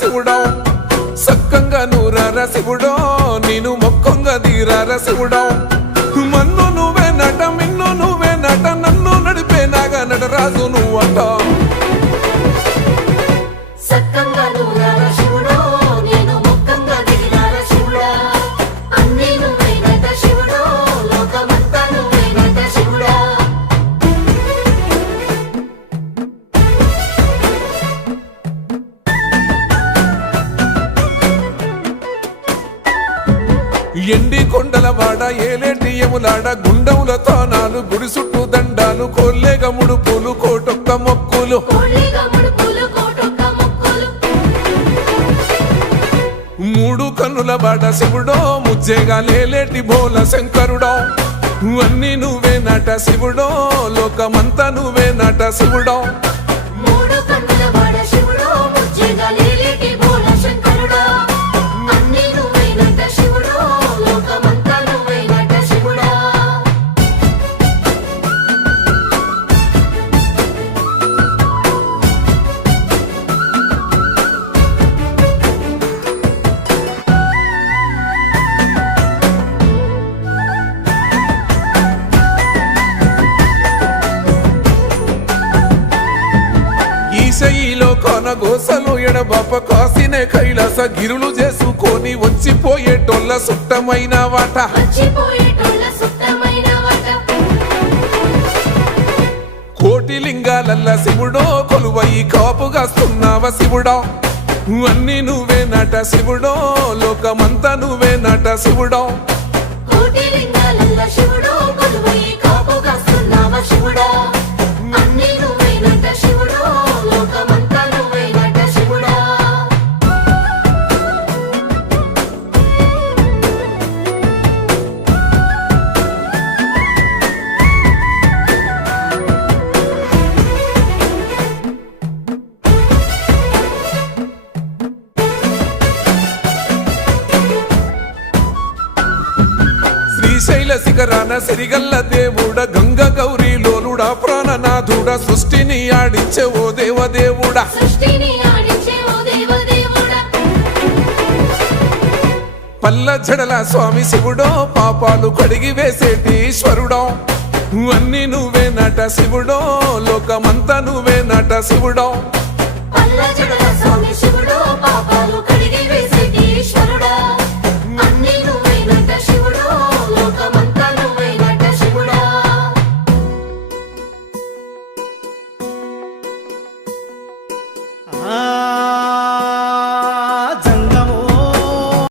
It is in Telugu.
శివుడో సక్కంగా నూరార శివుడో నేను మొక్కంగా తీరార శివుడో మన్ను నువ్వే నట మిన్ను నువ్వే నట నన్ను నడిపే నాగా నటరాజు నువ్వంట ఎండి కొండలవాడ ఏలేటి యములాడ గుండముల తానాలు గుడి చుట్టూ దండాలు కొల్లేగ ముడుపులు కోటొక్క మొక్కులు మూడు కన్నుల బాట శివుడో ముజ్జేగా లేలేటి బోల శంకరుడో అన్నీ నువ్వే నట శివుడో లోకమంతా నువ్వే నట శివుడో ఈశయిలో కొనగోసలు ఎడబాప కాసినే కైలాస గిరులు చేసుకొని వచ్చిపోయేటోళ్ళ సుట్టమైన వాట కోటి లింగాలల్ల శివుడో కొలువయి కాపుగాస్తున్నావ శివుడో అన్నీ నువ్వే నట శివుడో లోకమంతా నువ్వే నట శివుడో శ్రీశైల శిఖరాన సిరిగల్ల దేవుడ గంగ గౌరీ లోలుడా ప్రాణనాథుడా సృష్టిని ఆడించే ఓ దేవదేవుడా పల్ల జడల స్వామి శివుడో పాపాలు కడిగి వేసేటి ఈశ్వరుడో అన్నీ నువ్వే నట శివుడో లోకమంతా నువ్వే నట శివుడో పల్ల జడల స్వామి శివుడో పాపాలు కడిగి